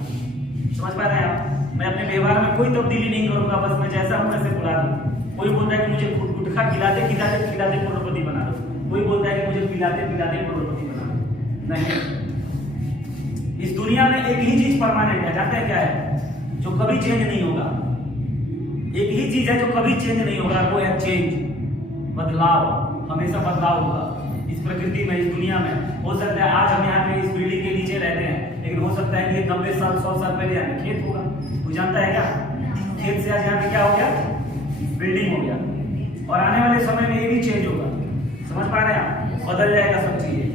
समझ पा रहे हैं आप? मैं अपने व्यवहार में कोई तब्दीली नहीं करूंगा, बस मैं जैसा हूं वैसे बुला दूं। कोई बोलता है कि मुझे गुटखा खिलाते खिलाते खिलाते करोड़पति बना दो, कोई बोलता है कि मुझे पिलाते पिलाते करोड़पति बना दो। नहीं, इस दुनिया में एक ही चीज परमानेंट है, जानते हैं क्या है? जो कभी चेंज नहीं होगा। एक ही चीज है जो कभी चेंज नहीं होगा, वो है चेंज, बदलाव। हमेशा बदलाव होगा इस प्रकृति में, इस दुनिया में। हो सकता है आज हम यहाँ पे इस बिल्डिंग के नीचे रहते हैं, लेकिन हो सकता है कि 90 साल 100 साल पहले यहाँ पे खेत होगा। कोई जानता है क्या? खेत से आज यहाँ पे क्या हो गया? बिल्डिंग हो गया। और आने वाले समय में ये भी चेंज होगा। समझ पा रहे हैं आप? बदल जाएगा सब चीजें।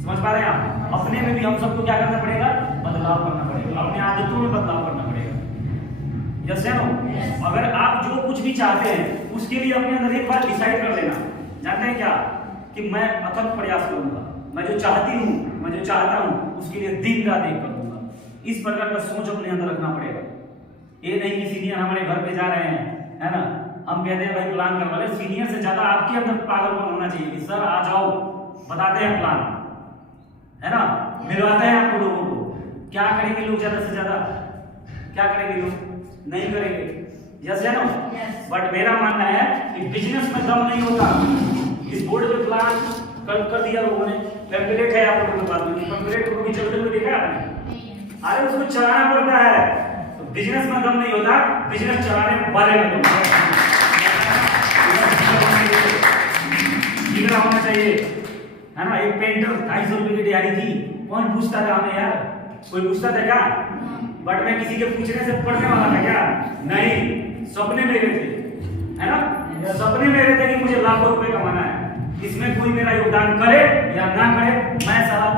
समझ पा रहे हैं आप? अपने में भी हम सबको क्या करना पड़ेगा? बदलाव करना पड़ेगा, अपने आदतों में बदलाव करना पड़ेगा। यस या नो? अगर आप जो कुछ भी चाहते हैं उसके लिए अपने अंदर एक बार डिसाइड कर लेना, जानते हैं क्या? कि मैं अथक प्रयास करूंगा, मैं जो चाहती हूँ, मैं जो चाहता हूँ उसके लिए दिन रात एक करूंगा। इस प्रकार का सोच अपने अंदर रखना पड़ेगा। ये नहीं कि सीनियर हमारे घर पे जा रहे हैं, है ना, हम कहते हैं भाई प्लान करवा ले। सीनियर से ज्यादा आपके अंदर पागलपन होना चाहिए कि सर आ जाओ, बताते हैं प्लान, है ना, मिलवाते हैं आपको लोगों को। क्या करेंगे लोग? ज्यादा से ज्यादा क्या करेंगे लोग? नहीं करेंगे। यस या नो? बट मेरा मानना है कि बिजनेस में दम नहीं होता। इस बोर्ड पे प्लान कर दिया लोगों ने, पैम्पलेट है आप लोगों के पास में, पैम्पलेट को भी चलते हुए देखा आपने? अरे उसको चलाना पड़ता है। तो बिजनेस में दम नहीं होता, बिजनेस चलाने वाले में दम होना चाहिए, है ना। एक पेंटर 250 रुपए की दिहाड़ी थी, कौन पूछता था हमें यार? कोई पूछता था क्या? बट मैं किसी के पूछने से पढ़ने वाला था क्या? नहीं, सपने मेरे थे, है ना। सपने मेरे थे कि मुझे लाखों रुपए कमाना है। इसमें कोई मेरा योगदान करे या ना करे, मैं सारा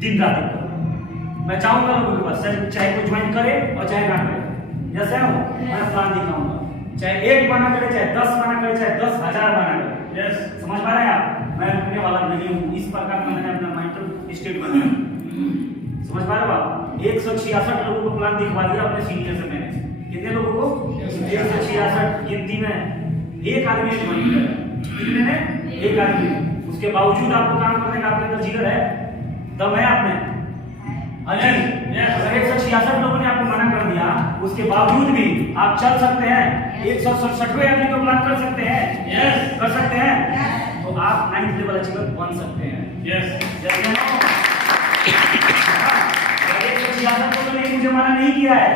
दिन रात करूं। मैं चाहूंगा लोगों के पास चाहे कोई ज्वाइन करे और चाहे ना करे। जैसे मैं प्लान दिखाऊंगा, चाहे 1 बना करे, चाहे 10 बना करे, चाहे 10,000 बना करे। यस, समझ पा रहे हैं आप? मैं रुकने वाला नहीं हूं। इस प्रकार का मैंने अपना माइंड स्टेट बनाया। समझ पा रहे हो आप? 166 लोगों को प्लान दिखवा दिया अपने सीनियर से मैंने। कितने लोगों को? 166 गिनती में एक आदमी ने ज्वाइन किया। कितने ने? एक आदमी। उसके बावजूद आपको काम करने का आपके अंदर जिगर है, दम है आप में। अगर 166 लोगों ने आपको मना कर दिया, उसके बावजूद भी आप चल सकते हैं, 167वें आदमी को प्लान कर सकते हैं। यस, कर सकते हैं। तो आप 9th लेवल अचीवर बन सकते हैं। यस, जैसे 166 को तो नहीं, मुझे मना नहीं किया है।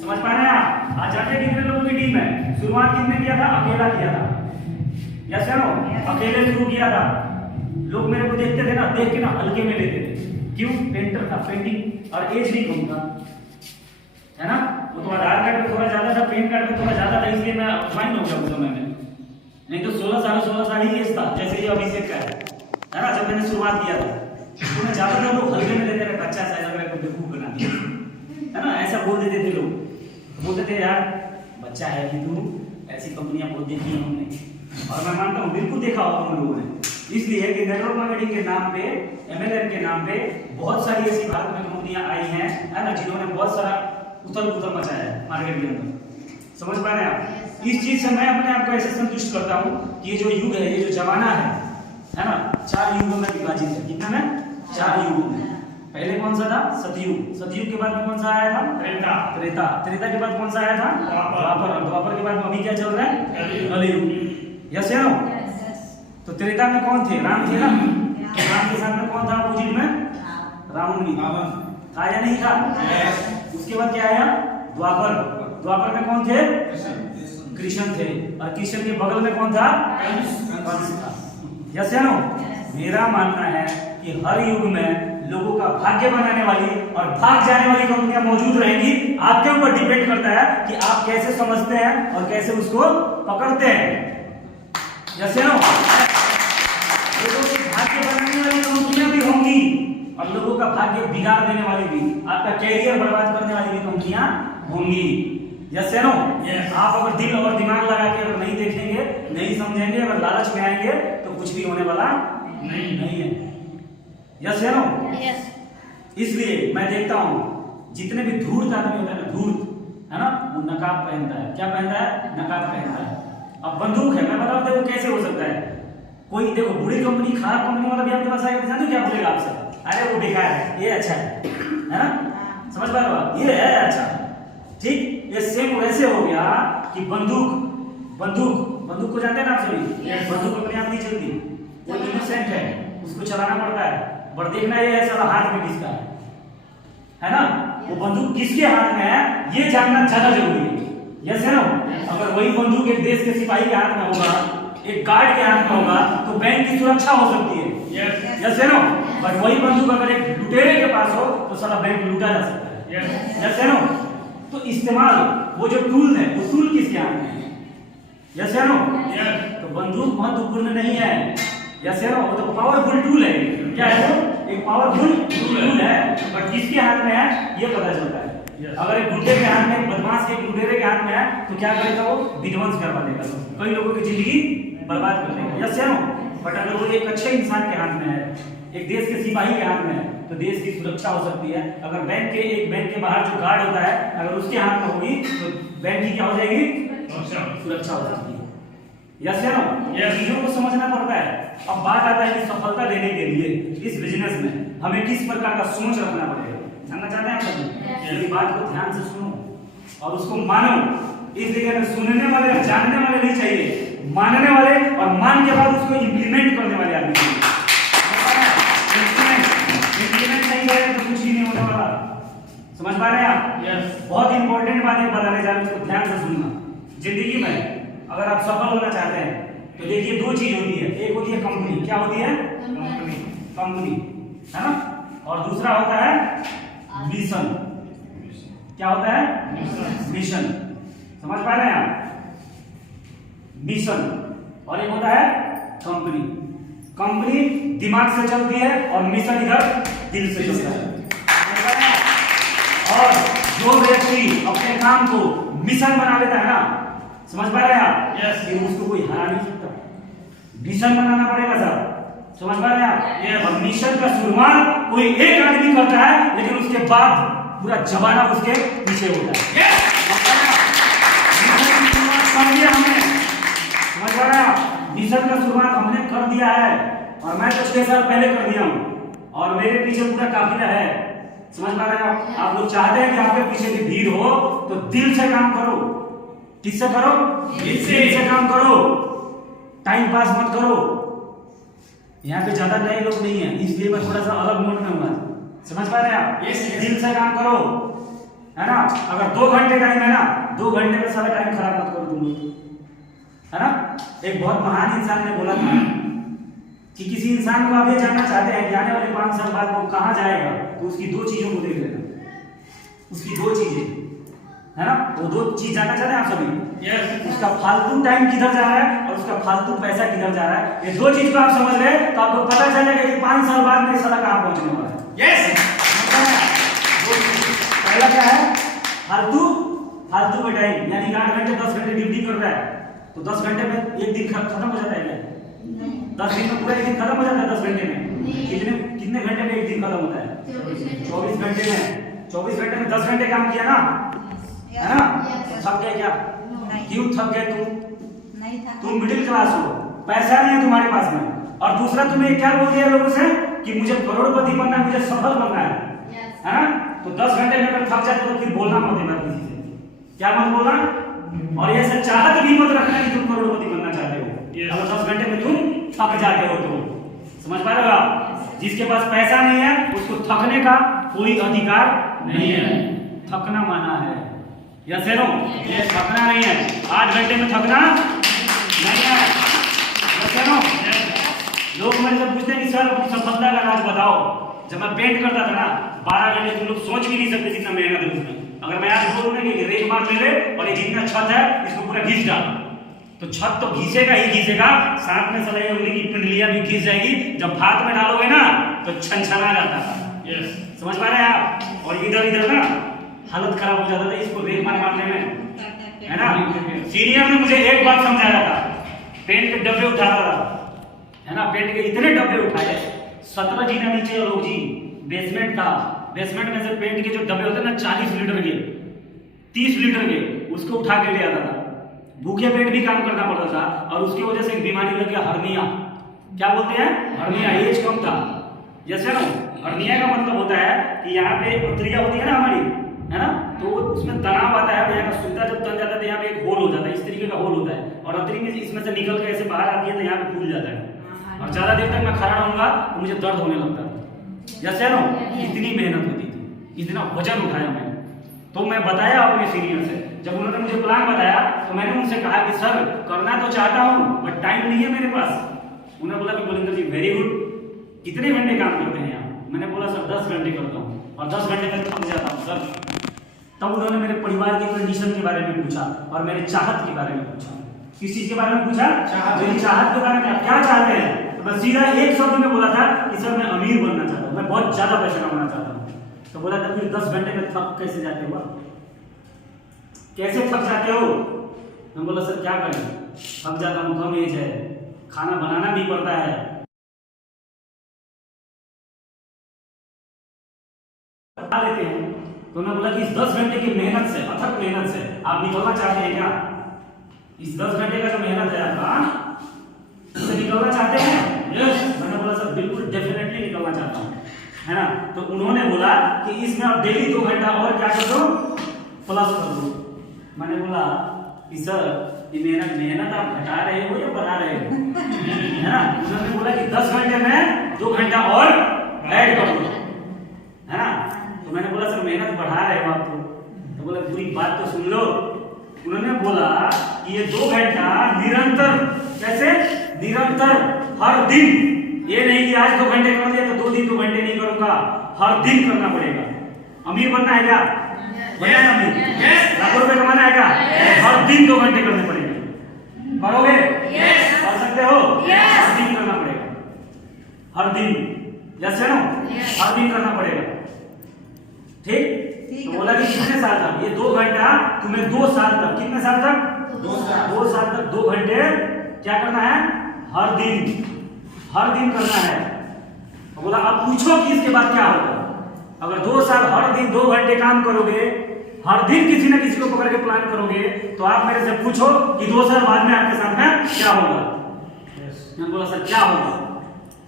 समझ पा रहे हैं आप? आज जाते कितने लोगों की टीम है? शुरुआत किसने किया था? अकेला किया था। Yes no? अकेले शुरू किया था। लोग मेरे को देखते थे ना, देख के ना हल्के में लेते थे। क्यों? पेंटर था, पेंटिंग और एज नहीं कहूंगा, है ना। वो तो आधार कार्ड में थोड़ा ज्यादा था, पैन कार्ड में थोड़ा ज्यादा था, इसलिए मैं ज्वाइन हो गया उस समय में। नहीं तो 16 साल ही एज था, जैसे ये अभिषेक का है ना। जब मैंने शुरुआत किया था तो मैं ज्यादातर लोग हल्के में लेते थे, बच्चा सा लग रहा है, बेवकूफ बना दिया, है ना, ऐसा बोल देते थे लोग। बोलते थे यार बच्चा है कि तू, ऐसी कंपनियां बहुत देखी हैं हमने। और मैं मानता हूँ बिल्कुल देखा होगा हम लोगों ने, इसलिए कि नेटवर्क मार्केटिंग के नाम पे, MLM के नाम पे बहुत सारी ऐसी भारत में कंपनियां आई हैं, है ना, जिन्होंने बहुत सारा उथल पुथल मचाया है मार्केट के अंदर। समझ पा रहे हैं आप? इस चीज से मैं अपने आप को ऐसे संतुष्ट करता हूँ कि ये जो युग है, ये जो जमाना है ना, 4 युगों में विभाजित है। कितना में? 4 युगों में। पहले कौन सा था? सतयुग। सतयुग के बाद में कौन सा आया था? त्रेता। त्रेता। त्रेता के बाद कौन सा आया था? द्वापर। द्वापर के बाद में अभी क्या चल रहा है? कलयुग। यस या नो? तो त्रेता में कौन थे? राम थे ना। राम के साथ में कौन था अपोजिट में? रावण था या नहीं था? उसके बाद क्या आया? द्वापर। द्वापर में कौन थे? कृष्ण थे। और कृष्ण के बगल में कौन था? कंस था। यस या नो? मेरा मानना है कि हर युग में लोगों का भाग्य बनाने वाली और भाग जाने वाली कंपनियां मौजूद रहेंगी। आपके ऊपर डिपेंड करता है कि आप कैसे समझते हैं और कैसे उसको पकड़ते हैं। यस या नो? लोगों के भाग्य बनाने वाली कंपनियां भी होंगी और लोगों का भाग्य बिगाड़ देने वाली भी, आपका कैरियर बर्बाद करने वाली भी कंपनियां होंगी। यस या नो? आप अगर दिल और दिमाग लगा के अगर नहीं देखेंगे, नहीं समझेंगे, अगर लालच में आएंगे तो कुछ भी होने वाला नहीं है। यस या नो? इसलिए मैं देखता हूं जितने भी धूर्त आदमी होते हैं ना, धूर्त, है ना, वो नकाब पहनता है। क्या पहनता है? नकाब पहनता है। अब बंदूक है, मैं बताऊं देखो कैसे हो सकता है। कोई देखो बुरी कंपनी, खराब कंपनी वाला भी आपके पास आएगा, जानते हो क्या बोलेगा आपसे? अरे वो बेकार है, ये अच्छा है ना। समझ पा रहे हो? ये है अच्छा, ठीक। ये सेम वैसे हो गया कि बंदूक बंदूक को जानते हैं ना आप सभी? बंदूक अपने आप नहीं चलती, वो इनोसेंट है, उसको चलाना पड़ता है। पर देखना ये है साला हाथ में किसका है ना? वो बंदूक किसके हाथ में है ये जानना ज्यादा जरूरी है। यस है ना? अगर वही बंदूक एक देश के सिपाही के हाथ में होगा, एक गार्ड के हाथ में होगा, तो बैंक की सुरक्षा हो सकती है। यस है ना? बट वही बंदूक अगर एक लुटेरे के पास हो तो सारा बैंक लूटा जा सकता है। यस है ना? तो इस्तेमाल वो जो टूल है वो टूल किसके हाथ में है? यस है ना? तो बंदूक महत्वपूर्ण नहीं है। यस है ना? वो तो पावरफुल टूल है। क्या है वो? एक पावरफुल टूल है, बट किसके हाथ में है ये पता चलता है। अगर एक गुंडे के हाथ में, बदमाश के लुटेरे के हाथ में है तो क्या करेगा वो? विध्वंस करवा देगा, कई लोगों की जिंदगी बर्बाद कर देगा। यस है ना? बट अगर वो एक अच्छे इंसान के हाथ में है, एक देश के सिपाही के हाथ में है, तो देश की सुरक्षा हो सकती है। अगर बैंक के बाहर जो गार्ड होता है अगर उसके हाथ में होगी तो बैंक की क्या हो जाएगी? सुरक्षा हो सकती है। यस है ना? चीजों को समझना पड़ता है। अब बात आता है कि सफलता देने के लिए इस बिजनेस में हमें किस प्रकार का सोच रखना पड़ेगा। जानना चाहते हैं आप सभी? मेरी बात को ध्यान से सुनो और उसको मानो। इस जगह में सुनने वाले और जानने वाले नहीं चाहिए, मानने वाले और मान के बाद उसको इंप्लीमेंट करने वाले आदमी चाहिए। इंप्लीमेंट नहीं करेंगे तो कुछ ही नहीं होने वाला। समझ पा रहे हैं आप? बहुत इंपॉर्टेंट बात है बताने जा रहे हैं, उसको ध्यान से सुनना। जिंदगी में अगर आप सफल होना चाहते हैं तो देखिए दो चीज होती है। एक होती है कंपनी। क्या होती है? कंपनी है ना? और दूसरा होता है मिशन। क्या होता है? मिशन। समझ पा रहे हैं आप? मिशन और एक होता है कंपनी। कंपनी दिमाग से चलती है और मिशन इधर दिल से चलता है। और जो व्यक्ति अपने काम को मिशन बना लेता है ना, समझ पा रहे हैं आप? फिर उसको कोई हरा नहीं सकता। मिशन बनाना पड़ेगा सर। समझ पा रहे हैं आप? और मिशन का शुरुआत कोई एक आदमी करता है, लेकिन उसके बाद पूरा जमाना उसके पीछे होता है। समझ पा रहे हैं आप? मिशन का शुरुआत हमने कर दिया है और मैं तो 6 साल पहले कर दिया हूँ और मेरे पीछे पूरा काफिला है। समझ पा रहे हैं आप? आप लोग चाहते हैं कि आपके पीछे भी भीड़ हो तो दिल से काम करो। किससे करो? दिल से काम करो। टाइम पास मत करो। यहाँ पे ज्यादा नए लोग नहीं है इसलिए मैं थोड़ा सा अलग मोड में हूँ। समझ पा रहे हैं आप? दिल से काम करो, है ना? अगर 2 घंटे टाइम है ना, 2 घंटे में सारा टाइम खराब मत करो तुम लोग, है ना? एक बहुत महान इंसान ने बोला था कि किसी इंसान को आप ये जानना चाहते हैं कि आने वाले 5 साल बाद वो कहाँ जाएगा तो उसकी 2 चीजों को देख लेना। उसकी 2 चीजें, है ना? वो 2 चीज जानना चाहते हैं आप सभी? उसका फालतू टाइम किधर जा रहा है और उसका फालतू पैसा किधर जा रहा है। ये 2 चीज को आप समझ ले तो आपको पता चलेगा कि 5 साल बाद में साला कहाँ पहुंचने वाला है। पहला क्या है? फालतू का टाइम, यानी 8 घंटे 10 घंटे ड्यूटी कर रहा है तो 10 घंटे में एक दिन खत्म हो जाता है क्या? 10 दिन में पूरा एक दिन खत्म हो जाता है 10 घंटे में? कितने घंटे में एक दिन खत्म होता है? 24 घंटे में। 24 घंटे में 10 घंटे काम किया ना, है ना? थक गए क्या? क्यों थक गए तुम? तुम मिडिल क्लास हो, पैसा नहीं है तुम्हारे पास में, और दूसरा तुम्हें क्या बोल दिया लोगों से कि मुझे करोड़पति बनना है, मुझे सफल बनना है ना? तो 10 घंटे में अगर थक जाते तो फिर बोलना मत देना किसी से। क्या मत बोलना? और ऐसा चाहत भी मत रखना कि तुम करोड़पति बनना चाहते हो अगर 10 घंटे में तुम थक जाते हो तो। समझ पा रहे हो आप? जिसके पास पैसा नहीं है उसको थकने का कोई अधिकार नहीं है। थकना माना है, या सेनो? ये थकना नहीं है। 8 घंटे में थकना नहीं है, या सेनो? लोग मेरे से पूछते हैं कि सर अपनी सफलता का राज बताओ। जब मैं पेंट करता था ना 12 घंटे, तुम लोग सोच भी नहीं सकते जितना मेहनत है उसमें। अगर मैं आज बोलूं ना कि रेत मार ले और ये जितना छत है इसको पूरा घिस डाल, तो छत तो घिसेगा ही घिसेगा, साथ में सलाई उंगली की पिंडलियां भी घिस जाएगी। जब भात में डालोगे ना तो छनछना जाता था। समझ पा रहे हैं आप? और इधर ना हालत खराब हो जाता था इसको रेत मारने में, है ना? सीनियर ने मुझे एक बात समझाया था, पेंट के डब्बे उठाता था, है ना? पेंट के इतने डब्बे उठाए, 17 जीना नीचे लोग जी, बेसमेंट था। बेसमेंट में से पेंट के जो डब्बे होते हैं ना 40 लीटर के, 30 लीटर के, उसको उठा के ले आता था। भूखे पेट भी काम करना पड़ता था और उसकी वजह से एक बीमारी लग गया, हर्निया। क्या बोलते हैं? हर्निया। एज कम था, यस है ना। हर्निया का मतलब होता है कि यहाँ पे पथरियाँ होती है ना हमारी, है ना, तो उसमें तनाव आता है, यहाँ का सुविधा जब तन जाता है तो यहाँ पे एक होल हो जाता है, इस तरीके का होल होता है, और अतरी में इसमें से निकल के ऐसे बाहर आती है तो यहाँ पे फूल जाता है, और ज्यादा देर तक मैं खड़ा रहूंगा तो मुझे दर्द होने लगता है। यस है ना। इतनी मेहनत होती थी, इतना वजन उठाया मैंने। तो मैं बताया अपने सीनियर से, जब उन्होंने मुझे प्लान बताया तो मैंने उनसे कहा कि सर करना तो चाहता हूँ बट टाइम नहीं है मेरे पास। उन्होंने बोला कि बोलेंद्र जी वेरी गुड, कितने घंटे काम करते हैं आप? मैंने बोला सर 10 घंटे करता हूँ और 10 घंटे तक थक जाता हूँ सर। तब उन्होंने मेरे परिवार की कंडीशन के बारे में पूछा और मेरे चाहत के बारे में पूछा। किस चीज के बारे में पूछा? मेरी चाहत के बारे में, आप क्या चाहते हैं? तो मैं सीधा एक शब्द में बोला था कि सर मैं अमीर बनना चाहता हूँ, मैं बहुत ज्यादा पैसा कमाना चाहता हूँ। तो बोला था फिर 10 घंटे में थक कैसे जाते हो, कैसे थक जाते हो? मैं बोला सर क्या करें, थक जाता हूँ, कम एज है, खाना बनाना भी पड़ता है। बता लेते हैं। तो उन्होंने बोला कि इस 10 घंटे की मेहनत से, अथक मेहनत से आप निकलना चाहते हैं क्या? इस 10 घंटे का जो मेहनत है आपका, इससे निकलना चाहते हैं? यस। मैंने बोला सर बिल्कुल डेफिनेटली निकलना चाहता हूँ, है ना। तो उन्होंने बोला कि इसमें आप डेली 2 घंटा और क्या कर दो, प्लस कर दो। मैंने बोला कि सर ये मेहनत आप घटा रहे हो या बढ़ा रहे हो, है ना। उन्होंने बोला कि 10 घंटे में 2 घंटा और ऐड कर दो, है ना। तो मैंने बोला सर मेहनत बढ़ा रहे हो आप तो बोला पूरी बात तो सुन लो। उन्होंने बोला कि ये 2 घंटा निरंतर, कैसे निरंतर, हर दिन, ये नहीं कि आज 2 घंटे कर दिया तो 2 दिन 2 घंटे नहीं करूंगा, हर दिन करना पड़ेगा। अमीर बनना है क्या? बनना है अमीर, लाखों रुपए कमाना है क्या? हर दिन 2 घंटे करने पड़ेंगे। करोगे? कर सकते हो? हर दिन करना पड़ेगा, हर दिन। यस है ना, हर दिन करना पड़ेगा। ठीक। तो बोला कि कितने साल तक? ये 2 घंटा तुम्हें 2 साल तक, कितने साल तक? 2 साल तक 2 घंटे क्या करना है? हर दिन, हर दिन करना है। तो बोला अब पूछो कि इसके बाद क्या होगा। अगर 2 साल हर दिन 2 घंटे काम करोगे, हर दिन किसी न किसी को पकड़ के प्लान करोगे, तो आप मेरे से पूछो कि 2 साल बाद में आपके साथ में क्या होगा। मैंने बोला सर क्या होगा?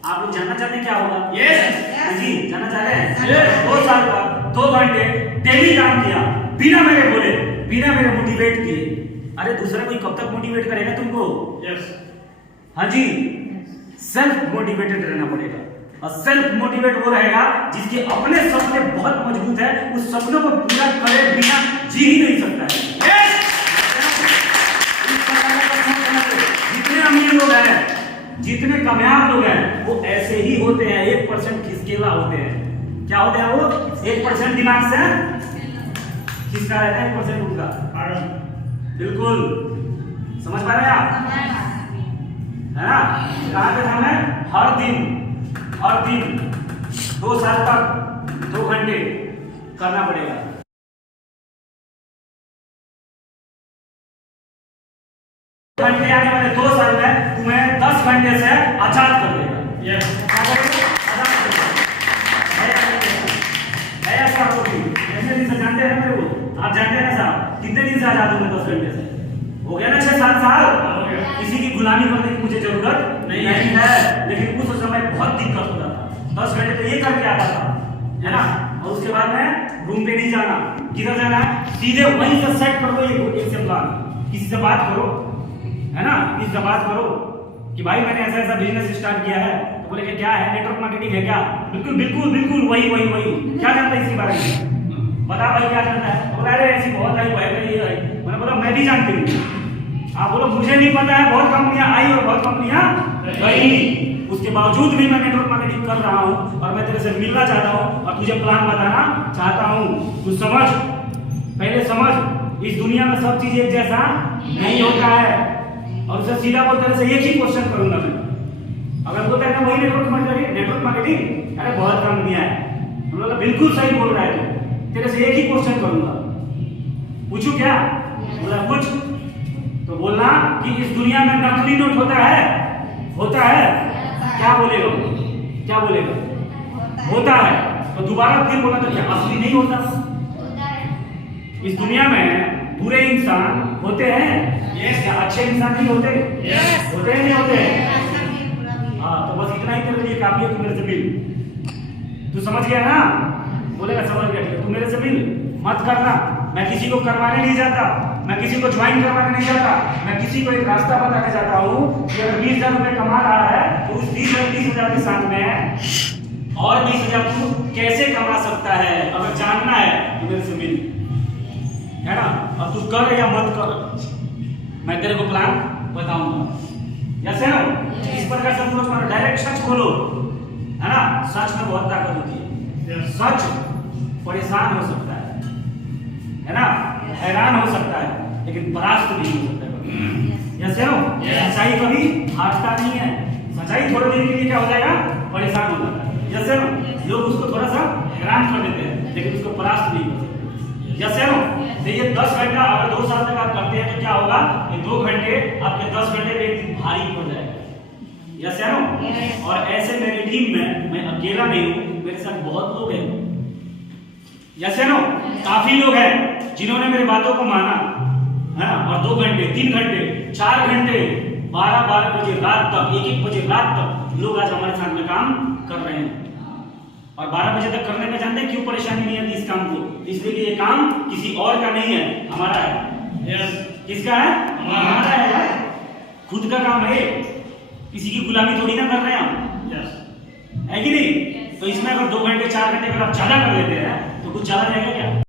आप लोग जानना चाहते हैं क्या होगा? यस जी, जानना चाह रहे हैं। 2 साल बाद 2 घंटे डेली काम किया, बिना मेरे बोले, बिना मेरे मोटिवेट किए। अरे दूसरा कोई कब तक मोटिवेट करेगा तुमको? यस। हाँ जी, सेल्फ मोटिवेटेड रहना पड़ेगा। और सेल्फ मोटिवेट वो रहेगा जिसके अपने सपने बहुत मजबूत है, उस सपनों को पूरा करे बिना जी ही नहीं सकता है। जितने अमीर लोग हैं, जितने कामयाब लोग हैं, वो ऐसे ही होते हैं, 1% खिसकेला होते हैं। क्या होते हैं वो? 1% दिमाग से खिसका रहता है, 1% उनका। बिल्कुल समझ पा रहे हैं आप, है ना। कहाँ पे हम हैं? हर दिन 2 साल तक 2 घंटे करना पड़ेगा। घंटे आने वाले 2 साल में तुम्हें 10 घंटे से आजाद कर देगा। कितने दिन से जानते हैं मेरे को? आप जानते हैं ना साहब, कितने दिन से आजाद हूं मैं? 10 घंटे से। हो गया ना 6-7 साल। किसी की गुलामी करने की मुझे जरूरत नहीं है। लेकिन उस समय बहुत दिक्कत होता था। 10 घंटे तो ये करके आता था, है ना। और उसके बाद में रूम पे नहीं जाना, किधर जाना? सीधे वहीं से सेट कर दो एक से प्लान, किसी से बात करो, है ना, किसी से बात करो कि भाई मैंने ऐसा ऐसा बिजनेस स्टार्ट किया है। तो बोले कि क्या है? नेटवर्क मार्केटिंग है क्या? बिल्कुल बिल्कुल बिल्कुल वही। क्या जानता है इसके बारे में? बता भाई क्या जानता है? बोला अरे ऐसी बहुत आई है। मैंने बोला मैं भी जानती हूँ। आप बोलो मुझे नहीं पता है, बहुत कंपनियां आई और बहुत कंपनियां गई, उसके बावजूद भी मैं नेटवर्क मार्केटिंग कर रहा हूँ और मैं तेरे से मिलना चाहता हूँ और तुझे प्लान बताना चाहता हूँ। तू समझ, पहले समझ, इस दुनिया में सब चीज एक जैसा नहीं होता है। और उसे सीधा बोल तेरे से एक ही क्वेश्चन करूंगा मैं। अगर बोलता है ना वही नेटवर्क मार्केटिंग, अरे बहुत कंपनियां है। बोला बिल्कुल सही बोल रहा है तू, तेरे से एक ही क्वेश्चन करूंगा, पूछू क्या? बोला कुछ। तो बोलना कि इस दुनिया में नकली नोट होता है? क्या बोलेगा? होता है। तो दोबारा फिर बोला तो क्या असली नहीं होता? इस दुनिया में बुरे इंसान होते हैं, क्या अच्छे इंसान नहीं होते? होते हैं नहीं होते? हाँ, तो बस इतना ही तेरे लिए काफी है, तू मेरे से मिल। तू समझ गया ना? बोलेगा समझ गया, ठीक है। तू मेरे से मिल मत करना, मैं किसी को करवाने नहीं जाता, मैं किसी को ज्वाइन करवाने नहीं जाता, मैं किसी को एक रास्ता बताने जाता हूँ कि अगर 20,000 रुपये कमा रहा है तो उस 20,000 के साथ में और 20,000 तू कैसे कमा सकता है, अगर जानना है तो मेरे से मिल, है ना? अब तू कर या मत कर, मैं तेरे को प्लान बताऊंगा। यस है ना? इस पर का सब लोग डायरेक्ट सच बोलो, है ना? सच में बहुत ताकत होती है। सच परेशान हो सकता है ना? हैरान हो सकता है, लेकिन परास्त नहीं हो सकता है। यस है ना? सच्चाई कभी हारता नहीं है। सच्चाई थोड़ी देर के लिए क्या हो जाएगा, परेशान हो जाता है। यस है ना? लोग उसको थोड़ा सा हैरान कर देते हैं, लेकिन उसको परास्त नहीं कर सकते। यस है ना? तो ये 10 घंटा अगर 2 साल तक आप करते हैं तो क्या होगा, ये 2 घंटे आपके 10 घंटे पे एक दिन भारी पड़ जाएगा। यस है ना? और ऐसे मेरी टीम में मैं अकेला नहीं हूँ, मेरे साथ बहुत लोग हैं। यस है ना? काफी लोग हैं जिन्होंने मेरी बातों को माना, है ना? और 2 घंटे, 3 घंटे, 4 घंटे, 12-12 बजे रात तक, 1-1 बजे रात तक लोग आज हमारे साथ में काम कर रहे हैं। और 12 बजे तक करने में जानते हैं क्यों परेशानी नहीं आती इस काम को? इसलिए कि ये काम किसी और का नहीं है, हमारा है। यस, किसका है? हमारा है यार, खुद का काम है, किसी की गुलामी थोड़ी ना कर रहे हैं हम। यस, है कि नहीं? तो इसमें अगर 2 घंटे 4 घंटे अगर आप ज्यादा कर लेते हैं तो कुछ ज्यादा जाएगा क्या?